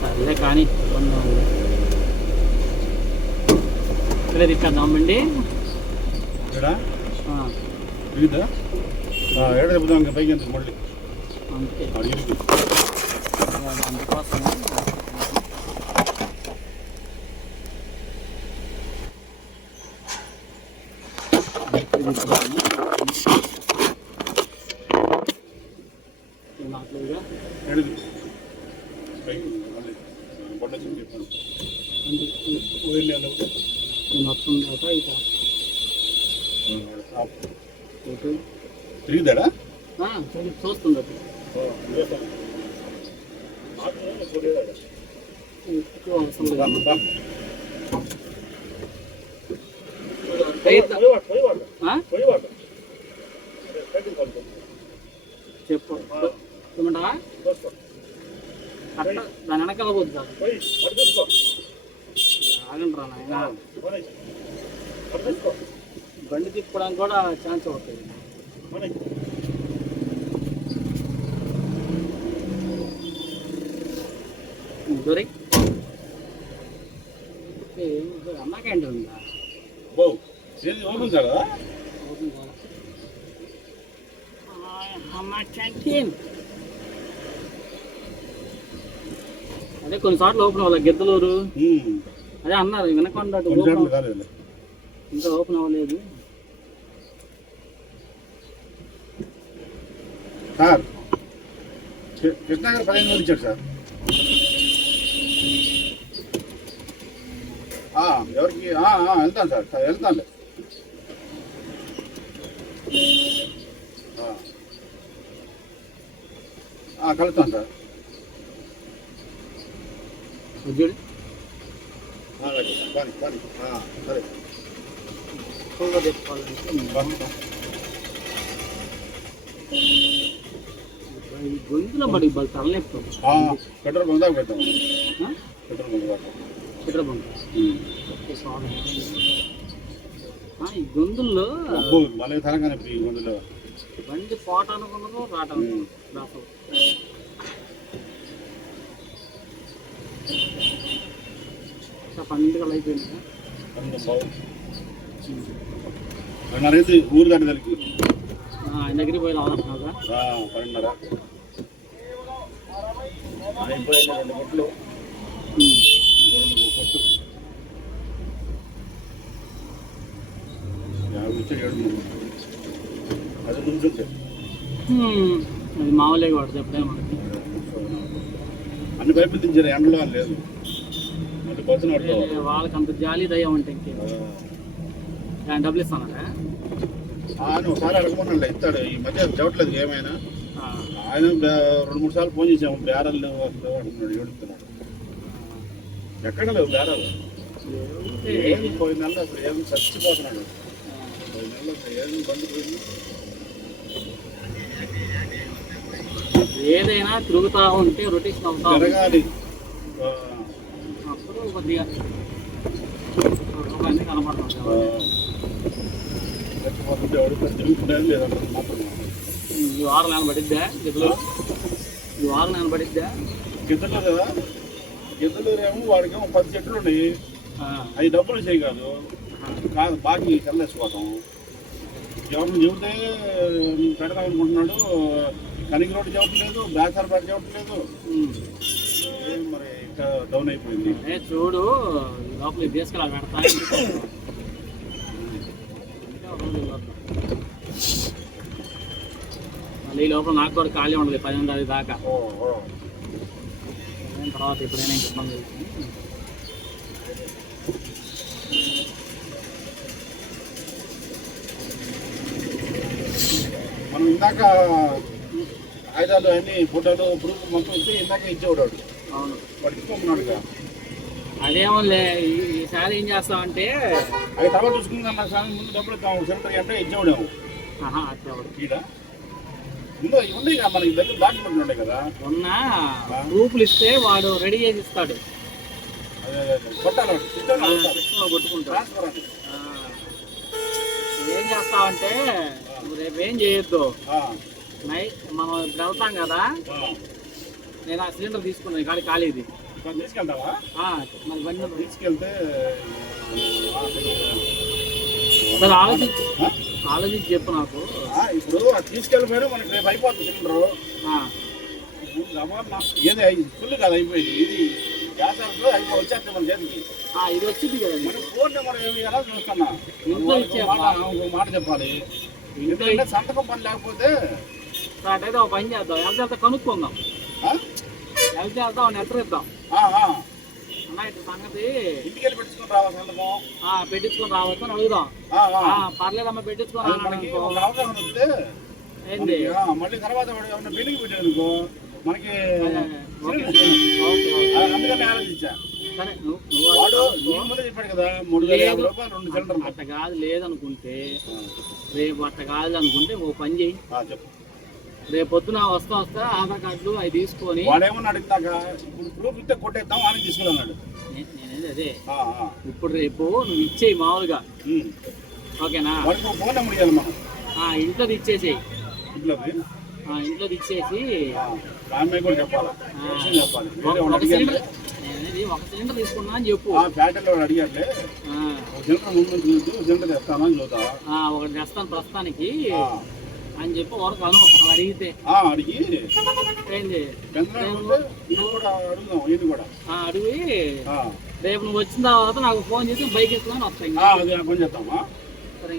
సర్లే కానీ ఇబ్బంది ఉంది. ఇక్కడే తిప్పేద్దామండి పైకి ఎందుకు మళ్ళీ. అంతే. అందుకోసం దాంట్లో ఇక ఎడుగు పైకి మళ్ళీ చెప్పి చెప్పాను వెళ్ళవు నేను వస్తుందాక ఇక. తిరిగిదాడా చూస్తుంది అది ఎక్కువ అవసరం? చెప్పు ఏమంటావా దాని వెనకాల పోద్దా ఆగండి రా నాయన. బండి తిప్పడానికి కూడా ఛాన్స్ అవుతుంది. దొరి అన్న క్యాంటీన్ ఉందా? Open canteen. అదే కొన్నిసార్లు ఓపెన్ అవ్వాలి గిద్దలూరు. అదే అన్నారు వినకొండ ఇంకా ఓపెన్ అవ్వలేదు. సార్ కృ- కృష్ణ గారు పదిహేను వేలు ఇచ్చాడు సార్. ఎవరికి? వెళ్తాను సార్ సార్ వెళ్తానులే. ఆ, కలుస్తాను సార్. చూడు సరే ఎక్కువగా ఈ గొంతులో పడి వాళ్ళు తలనొప్పి పెట్రోల్ బంక్ దాకా పెడతాం పెట్రోల్ బంక్ దాకా ఇక్కడ ఓకే, స్వామి. ఈ గొంతుల్లో అబ్బో భలే తరంగానే బండి పోట అనుకున్నదో రాట ఉమ్. రాసం పన్నెండు అయిపోయింది కదా? అయితే ఊరు దాటి దానికి ఆయన దగ్గరికి పోయి రావాలన్నా పన్నెండున్నర అయిపోయింది రెండు కొట్లు రెండు కొట్టు యాభై ఏడు మూడు అది నుంచుంటే అది మామూలుగా వాడు చెప్పడే మనకి అన్ని పైపులు దించారు ఎండలో అని లేదు. మళ్ళీ ఏ, వాళ్ళకి అంత జాలి అంటే ఇంకే ఆయన డబ్బులు ఇస్తానరా ఆయన ఒకసారి అడగమన్నాడు ఇస్తాడు. ఈ మధ్య చదవట్లేదు ఏమైనా. ఆయన రెండు మూడు సార్లు ఫోన్ చేసాము బేరాలు లేవు అసలు అంటున్నాడు ఏడుస్తున్నాడు. ఎక్కడ లేవు బేరాలు? ఏమి పోయిన నెలలో అసలు ఏమి చచ్చిపోతున్నాడు? పోయిన నెలలో ఏమి బండి పోయింది? ఏదైనా తిరుగుతా ఉంటే రొటేషన్ అవుతా ఉంటుంది. జరగాలి. అప్పుడు కొద్దిగా అవన్నీ కనపడుతుంది ఎవరు ఈ వారం నేను పడిద్దా గిద్దలు ఈ వారం నేను పడిద్దా గిద్దలు కదా. గిద్దలు ఏమో వాడికేమో పది చెట్లు ఉన్నాయి. అవి డబ్బులు చేయి కాదు. కాదు బాకీ కల్లేసుకోవటం ఎవరిని చెబితే పెడదాం అనుకుంటున్నాడు కనిక రోడ్డు చెప్పట్లేదు బ్యాసర్ పేట చెప్పట్లేదు మరి ఇంకా డౌన్ అయిపోయింది. ఏ చూడు లోపల తీసుకెళ్ళాలి పెడతా. మళ్ళీ ఈ లోపల నాకు కూడా ఖాళీ ఉండదు తారీఖు దాకా. తర్వాత ఎప్పుడైనా ఇబ్బంది. మనం ఇందాక ఆయుధాలు అన్ని ఫోటోలు ప్రూఫ్ మొత్తం ఇస్తే ఇందాక ఇచ్చేవాడు వాడు. అవును. వాడు ఇచ్చుకోమన్నాడుగా అదేమోలే ఈసారి ఏం చేస్తామంటే అవి తర్వాత చూసుకుందాం సార్ ముందు డబ్బులు సెంటర్ అంటే ఇచ్చేవాడేమో. ఈడ. ముందు ఇవి ఉన్నాయి కదా మనకి దగ్గర డాక్యుమెంట్లు ఉన్నాయి కదా. ప్రూఫ్లు ఇస్తే వాడు రెడీ చేసి ఇస్తాడు. ఏం చేస్తావంటే రేపు ఏం చేయొద్దు నైట్ మనం ఇప్పుడు వెళ్తాం కదా. నేను ఆ సిలిండర్ తీసుకున్నాను గాడి ఖాళీది. తీసుకెళ్తావా? మరి బండి తీసుకెళ్తే సరే ఆలోచించి? ఆలోచించి చెప్పు నాకు. ఇప్పుడు అది తీసుకెళ్ళిపోయినా మనకి రేపు అయిపోతుంది సిలిండరు. ఏది ఫుల్ కాదు అయిపోయింది. ఇది గ్యాస్ ఆఫ్లో అయిపో వచ్చేస్తుంది మన చేతికి. ఇది వచ్చింది కదండి మరి ఫోన్ నెంబర్ ఏమి ఎలా చూస్తున్నా? ఇంట్లో మాట చెప్పాలి. ఎందుకంటే సంతకం పని లేకపోతే ఒక పని చేద్దాం. కనుక్కుందాం. అన్న ఇట్లా సంగతి ఇంటికి వెళ్ళి రావాలి పెట్టించుకొని రావచ్చు అని అడుగుదాం పర్లేదమ్మా పెట్టించుకొని మనకి. ఒక వస్తే ఆ, మళ్ళీ తర్వాత బిల్డింగ్ పెట్టాడు మనకి అందుకని ఆలోచించా. అట్ట కాదు లేదనుకుంటే రేపు అట్ట కాదు అనుకుంటే ఓ పని చేయి. చెప్పు. రేపు పొద్దున వస్తా వస్తా ఆధార్ కార్డు అవి తీసుకొని వాడేమన్నా అడిగినాక ఇప్పుడు ప్రూఫ్ ఇస్తే కొట్టేద్దాం అని తీసుకున్నాడు. నేనేది అదే. ఇప్పుడు రేపు నువ్వు ఇచ్చేయి మామూలుగా. ఓకేనా? ఫోన్ నెంబర్ ఇవ్వాలి మనం ఆ, ఇంట్లోది ఇచ్చేసేయి. ఇంట్లోకి ఆ, ఇంట్లోది ఇచ్చేసి ఒక- సిలిండర్ అడిగాడు నేనేది ఒక సిలిండర్ తీసుకున్నా అని చెప్పు. ఒక సిలిండర్ ఆ, ఒకటి తెస్తాను ప్రస్తుతానికి. అని చెప్పి వరకు అను అలా అడిగితే. అడిగి ఏంది అడిగి రేపు నువ్వు వచ్చిన తర్వాత నాకు ఫోన్ చేసి బైక్ ఎత్తుకొని వస్తాయి. పని చేద్దామా సరే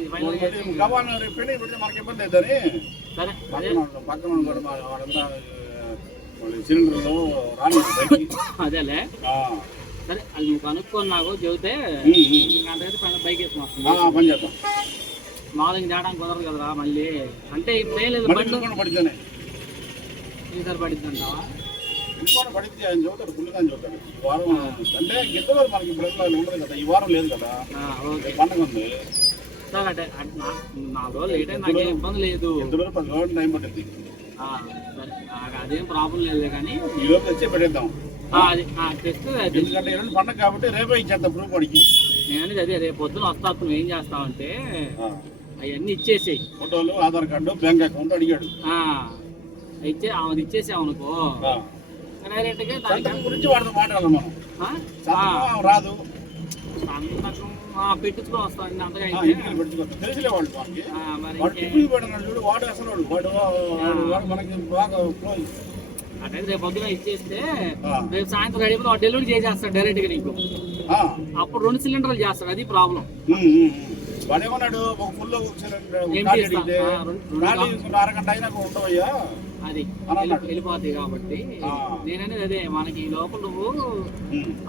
సిలిండర్లో రాని. అదేలే. సరే అది నువ్వు కనుక్కొని నాకు చెబితే బైక్ ఎత్తుకొని ఆ, వస్తుంది పని చేద్దాం. మామూలుగా తేడానికి కుదరదు కదరా మళ్ళీ. అంటే ఇప్పుడు ఏం లేదు బండ్లు ఇంకోటి పడితేనే ఈసారి పడిద్ది అంటావా ఇంకోటి పడితే ఆయన చదువుతాడు ఫుల్గా అని చదువుతాడు ఈ వారం అంటే గిద్దరు మనకి ఇప్పుడు ఎట్లా ఉండదు కదా ఈ వారం లేదు కదా. ఓకే. పండగ ఉంది. సరే అంటే అంటే నా- నాలుగు రోజులు లేట్ అయితే నాకేం ఇబ్బంది లేదు. ఇద్దరు పది రోజులు టైం పట్టింది ఆ, సరే. నాకు అదేం ప్రాబ్లం లేదు కానీ. ఈ లోపు తెచ్చి పెట్టేద్దాం ఆ, అది తెస్తే ఎందుకంటే పండగ కాబట్టి రేపే ఇచ్చేద్దాం ప్రూఫ్ వాడికి. నేను అనేది అదే రేపు పొద్దున వస్తా నువ్వు ఏం చేస్తావంటే ఆ, అవన్నీ ఇచ్చేసేయి. ఫోటోలు ఆధార్ కార్డు బ్యాంక్ అకౌంట్ అడిగాడు. ఆ, ఇచ్చే ఆమెది ఇచ్చేసావు అనుకో. డైరెక్ట్గా సంతకం గురించి వాడితో మనం. రాదు. పెట్టించుకొని వస్తాను అంతగా అయితే. తెలిసిలే వాడు టిఫిన్ పెట్టినాడు చూడు వాడు అసలు వాడు మనకి బాగా క్లోజ్. అటైతే రేపు పొద్దున ఇచ్చేస్తే. రేపు సాయంత్రం వాడు డెలివరీ చేసేస్తాడు డైరెక్ట్గా నీకు. అప్పుడు రెండు సిలిండర్లు చేస్తాడు అది ప్రాబ్లం. వాడు ఏమన్నాడు ఒక ఖాళీ తీసుకుని అరగంట అయినాక ఉండవయ్యా? అది. వెళ్ళిపోతాయి కాబట్టి. నేననేది అదే మనకి లోపల నువ్వు.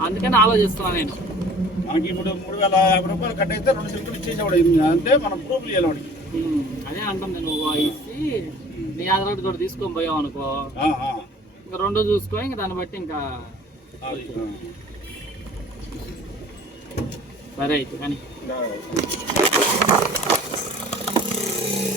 అందుకని ఆలోచిస్తున్నా నేను. మనకి ఇప్పుడు మూడు వేల యాభై రూపాయలు కట్టయితే రెండు సిలిండర్లు ఇచ్చేసేవాడు అంటే మనం ప్రూఫ్ చేయాలి అదే అంటాం నేను నువ్వు ఇచ్చి నీ ఆధార్ కార్డు కూడా తీసుకొని పోయావు అనుకో. ఇంకా రెండో చూసుకో ఇంకా దాన్ని బట్టి ఇంకా సరే అయితే కానీ. ఆ.